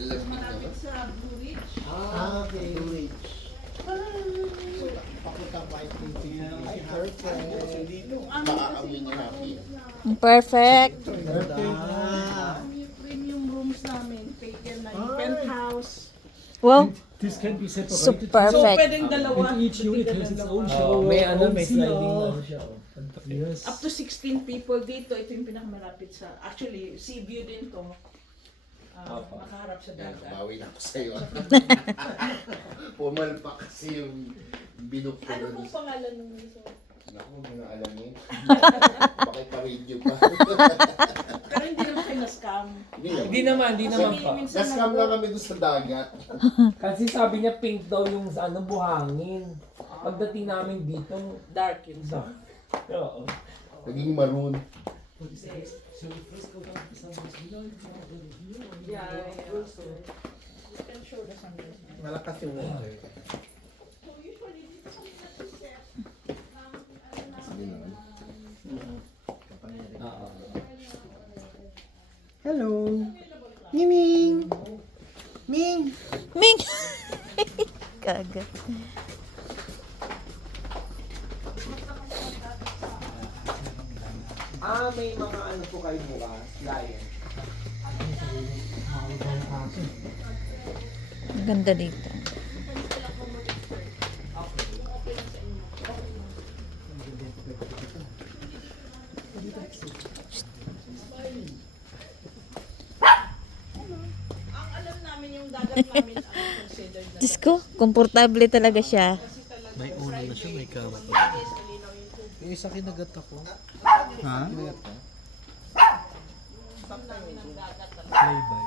Malapit sa Blue Ridge. Okay. Blue Ridge. Pakita ko ay perfect. Maaamin niya happy. Perfect. Yung premium rooms namin, taken na yung penthouse. Wow. This can be So separated. So, perfect. pwedeng dalawa. Into each unit has its own shower. May own may sliding CR. ano siya. Yes. Up to 16 people dito. Ito yung pinakamalapit sa... Actually, sea view din to. Makaharap sa Yan, dagat. bawi na ako sa'yo. Pumalpak kasi yung binuk ko Ano na pong pangalan ng resort? Naku, mga alamin. Bakit pa-radio pa? Pero hindi naman kayo na-scam. Hindi naman pa. Nascam lang kami doon sa dagat. Kasi sabi niya pink daw yung ano buhangin. Pagdating namin dito, Dark yun. So. oo. Naging maroon. Yeah. So, you can show the sunrise. Malakas yung water. Sige naman. Oo. Hello. Ming. Ming. Ming. Kagat. May mga ano po kayo bukas, client. Ang ganda dito. Ang alam namin yung dagat namin ang considered na Diyos ko, komportable talaga siya. May ulo na siya, may kama pa. Yung isa kinagat ako. Ha? Kinagat ka? Flyby.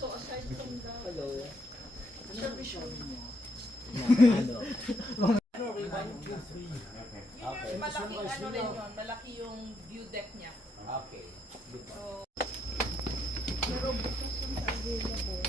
So aside from the service yard, malaking ano rin yun, malaki yung view deck niya. Okay. Pero bukas yung available.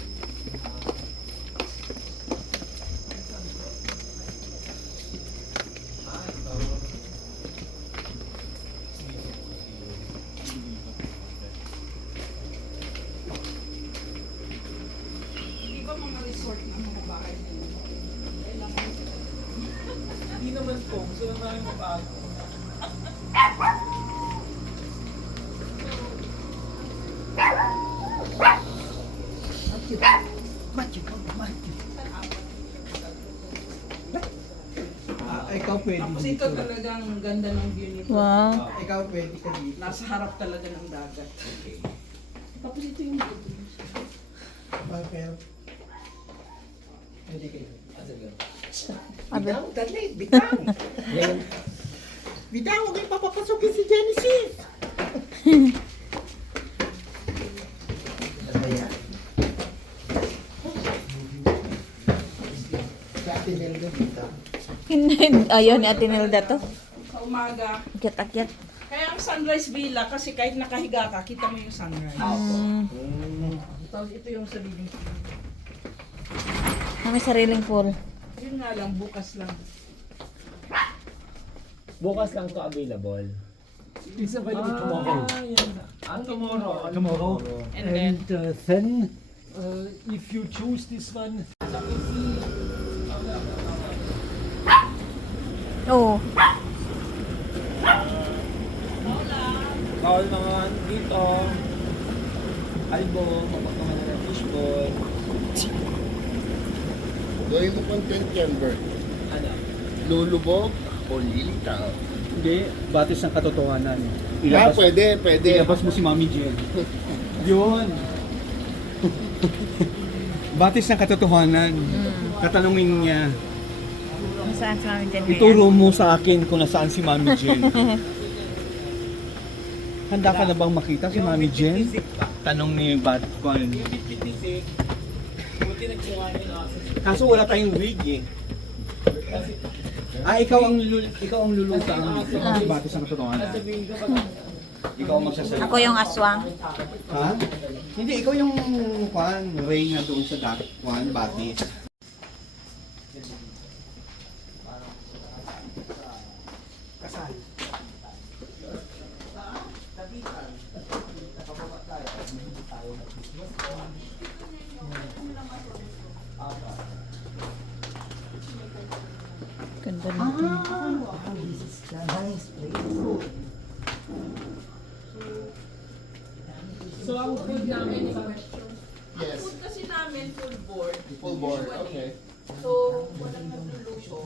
Di ba mga resort na mga bahay na yun? Kailangan Hindi naman po, gusto lang namin mabago. Ikaw pwede Tapos ito dito. talagang ganda ng view nito. Wow. Ikaw pwede ka dito. Nasa harap talaga ng dagat. Tapos ito yung bedroom. Pero pwede kayo. Abi. Dali, bitaw. Bitaw, huwag kayong papapasukin si Genesis. Ano yan? Sa atin Neldo, bitaw. Ayaw ni Ate Nelda to. Sa umaga. Akyat-akyat. Kaya ang sunrise villa kasi kahit nakahiga ka, kita mo yung sunrise. Tapos ito yung sariling pool. May sariling pool. Yun nga lang, bukas lang. Bukas lang to available. It's available tomorrow. Tomorrow. Tomorrow. And then, then if you choose this one, Oo. Bawal mga dito. Album, mapagkaman na ng fishball. Gawin mo content chamber. Ano? Lulubog o lilitaw. hindi, batis ng katotohanan. Pwede. Ilabas mo si Mami Jen. Yun. Batis ng katotohanan. Tatanungin niya, Saan si Mami Jen ngayon? ituro mo sa akin kung nasaan si Mami Jen. Handa ka na bang makita si Mami Jen? Tanong ni Bat Kwan. Buti nagkuha niyo na ako. Kaso wala tayong wig eh. Ikaw ang lulutang batis ng katotohanan. Sabihin ko pa. Ikaw ang magsasalita. Ako yung aswang. Ha? Hindi, ikaw yung Ray na doon sa batis. Ganda nito. Wow, this is a nice place. So, ang food namin sa Yes. Food kasi namin full board. Full board. Usually. Okay. So, walang nagluluto.